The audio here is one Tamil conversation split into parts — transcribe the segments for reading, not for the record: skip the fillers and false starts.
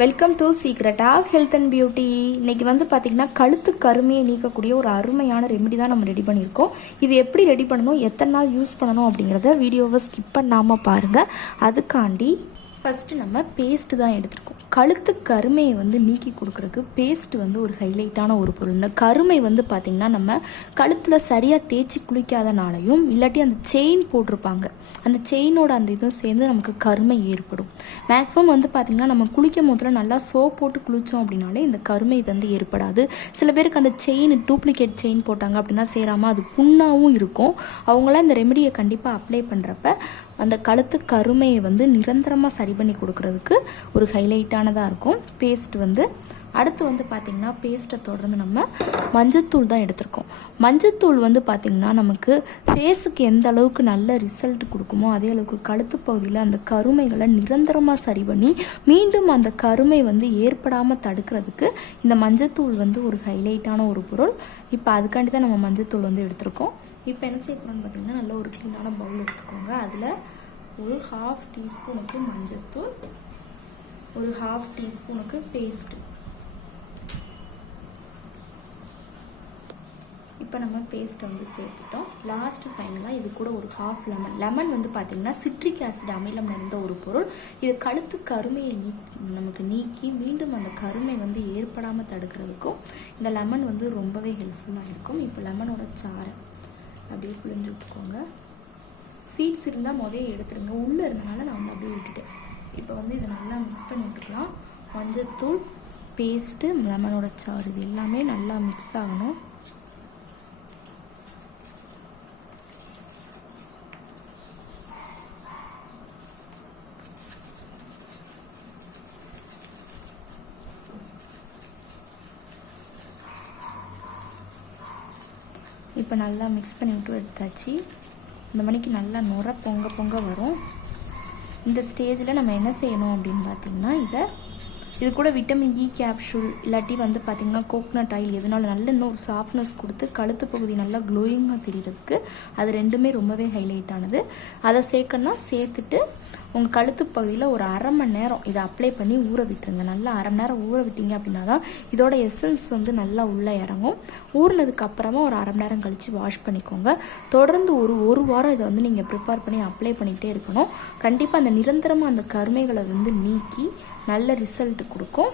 Welcome to secret of health and beauty. இன்னைக்கு வந்து பார்த்தீங்கன்னா கழுத்து கருமையை நீக்கக்கூடிய ஒரு அருமையான ரெமெடி தான் நம்ம ரெடி பண்ணியிருக்கோம். இது எப்படி ரெடி பண்ணணும், எத்தனை நாள் யூஸ் பண்ணணும் அப்படிங்கிறத வீடியோவை ஸ்கிப் பண்ணாமல் பாருங்கள். அதுக்காண்டி ஃபஸ்ட்டு நம்ம பேஸ்ட்டு தான் எடுத்துருக்கோம். கழுத்து கருமையை வந்து நீக்கி கொடுக்குறதுக்கு பேஸ்ட்டு வந்து ஒரு ஹைலைட்டான ஒரு பொருள். இந்த கருமை வந்து பார்த்திங்கன்னா நம்ம கழுத்தில் சரியாக தேய்ச்சி குளிக்காதனாலையும் இல்லாட்டி அந்த செயின் போட்டிருப்பாங்க, அந்த செயினோட அந்த இதுவும் சேர்ந்து நமக்கு கருமை ஏற்படும். மேக்ஸிமம் வந்து பார்த்திங்கன்னா நம்ம குளிக்கும் போதில் நல்லா சோப் போட்டு குளித்தோம் அப்படின்னாலே இந்த கருமை வந்து ஏற்படாது. சில பேருக்கு அந்த செயின் டூப்ளிகேட் செயின் போட்டாங்க அப்படின்னா சேராமல் அது புண்ணாகவும் இருக்கும். அவங்களாம் இந்த ரெமெடியை கண்டிப்பாக அப்ளை பண்ணுறப்ப அந்த கழுத்து கருமையை வந்து நிரந்தரமாக சரி பண்ணி கொடுக்கறதுக்கு ஒரு ஹைலைட்டானதாக இருக்கும் பேஸ்ட் வந்து. அடுத்து வந்து பார்த்திங்கன்னா பேஸ்ட்டை தொடர்ந்து நம்ம மஞ்சத்தூள் தான் எடுத்திருக்கோம். மஞ்சத்தூள் வந்து பார்த்திங்கன்னா நமக்கு ஃபேஸுக்கு எந்த அளவுக்கு நல்ல ரிசல்ட் கொடுக்குமோ அதே அளவுக்கு கழுத்து பகுதியில் அந்த கருமைகளை நிரந்தரமாக சரி பண்ணி மீண்டும் அந்த கருமை வந்து ஏற்படாமல் தடுக்கிறதுக்கு இந்த மஞ்சத்தூள் வந்து ஒரு ஹைலைட்டான ஒரு பொருள். இப்போ அதுக்காண்டி தான் நம்ம மஞ்சத்தூள் வந்து எடுத்திருக்கோம். இப்போ என்ன செய்யணும்னு பார்த்திங்கன்னா நல்ல ஒரு க்ளீனான பவுல் எடுத்துக்கோங்க. அதில் ஒரு 1/2 டீஸ்பூனுக்கு மஞ்சத்தூள், ஒரு 1/2 டீஸ்பூனுக்கு பேஸ்ட்டு. இப்போ நம்ம பேஸ்ட்டை வந்து சேர்த்துட்டோம். லாஸ்ட்டு ஃபைனலாக இது கூட ஒரு 1/2 லெமன் வந்து பார்த்திங்கன்னா சிட்ரிக் ஆசிட் அமிலம் நிறைந்த ஒரு பொருள். இது கழுத்து கருமையை நமக்கு நீக்கி மீண்டும் அந்த கருமை வந்து ஏற்படாமல் தடுக்கிறதுக்கும் இந்த லெமன் வந்து ரொம்பவே ஹெல்ப்ஃபுல்லாக இருக்கும். இப்போ லெமனோட சாறை அப்படியே புழிஞ்சு விட்டுக்கோங்க. சீட்ஸ் இருந்தால் முதல்ல எடுத்துருங்க, உள்ளே இருந்தனால நான் வந்து அப்படியே விட்டுட்டேன். இப்போ வந்து இதை நல்லா மிக்ஸ் பண்ணி விட்டுக்கலாம். மஞ்சத்தூள், பேஸ்ட்டு, லெமனோட சாறு இது எல்லாமே நல்லா மிக்ஸ் ஆகணும். இப்போ நல்லா மிக்ஸ் பண்ணி விட்டு எடுத்தாச்சு. இந்த மணிக்கு நல்லா நுர பொங்க வரும். இந்த ஸ்டேஜில் நம்ம என்ன செய்யணும் அப்படின்னு பார்த்திங்கன்னா இது கூட விட்டமின் இ கேப்சூல் இல்லாட்டி வந்து பார்த்திங்கன்னா கோகனட் ஆயில் எதனால நல்ல இன்னொரு சாஃப்ட்னஸ் கொடுத்து கழுத்து பகுதி நல்லா க்ளோயிங்காக தெரியறதுக்கு அது ரெண்டுமே ரொம்பவே ஹைலைட் ஆனது. அதை சேர்த்துட்டு உங்கள் கழுத்து பகுதியில் ஒரு 1/2 மணி நேரம் இதை அப்ளை பண்ணி ஊற விட்டுருங்க. நல்லா 1/2 மணி நேரம் ஊற விட்டீங்க அப்படின்னா தான் இதோட எசன்ஸ் வந்து நல்லா உள்ளே இறங்கும். ஊறினதுக்கு அப்புறமா ஒரு 1/2 மணி நேரம் கழித்து வாஷ் பண்ணிக்கோங்க. தொடர்ந்து ஒரு வாரம் இதை வந்து நீங்கள் ப்ரிப்பேர் பண்ணி அப்ளை பண்ணிகிட்டே இருக்கணும். கண்டிப்பாக அந்த நிரந்தரமாக அந்த கருமைகளை வந்து நீக்கி நல்ல ரிசல்ட் கொடுக்கும்.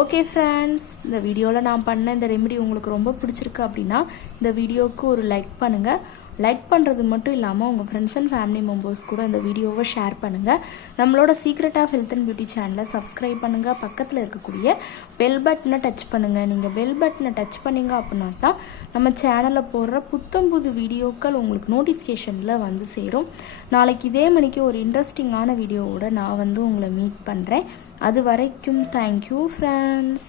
ஓகே ஃப்ரெண்ட்ஸ், இந்த வீடியோவில் நான் பண்ண இந்த ரெமெடி உங்களுக்கு ரொம்ப பிடிச்சிருக்கு அப்படின்னா இந்த வீடியோவுக்கு ஒரு லைக் பண்ணுங்கள். லைக் பண்ணுறது மட்டும் இல்லாமல் உங்கள் ஃப்ரெண்ட்ஸ் அண்ட் ஃபேமிலி மெம்பர்ஸ் கூட இந்த வீடியோவை ஷேர் பண்ணுங்கள். நம்மளோட secret of health and beauty சேனலை சப்ஸ்கிரைப் பண்ணுங்கள். பக்கத்தில் இருக்கக்கூடிய பெல் பட்டனை டச் பண்ணுங்கள். நீங்கள் பெல் பட்டனை டச் பண்ணிங்க அப்படின்னா தான் நம்ம சேனலில் போடுற புது வீடியோக்கள் உங்களுக்கு நோட்டிஃபிகேஷனில் வந்து சேரும். நாளைக்கு இதே மணிக்கு ஒரு இன்ட்ரெஸ்டிங்கான வீடியோவோட நான் வந்து உங்களை மீட் பண்ணுறேன். அது வரைக்கும் தேங்க்யூ ஃப்ரெண்ட்ஸ்.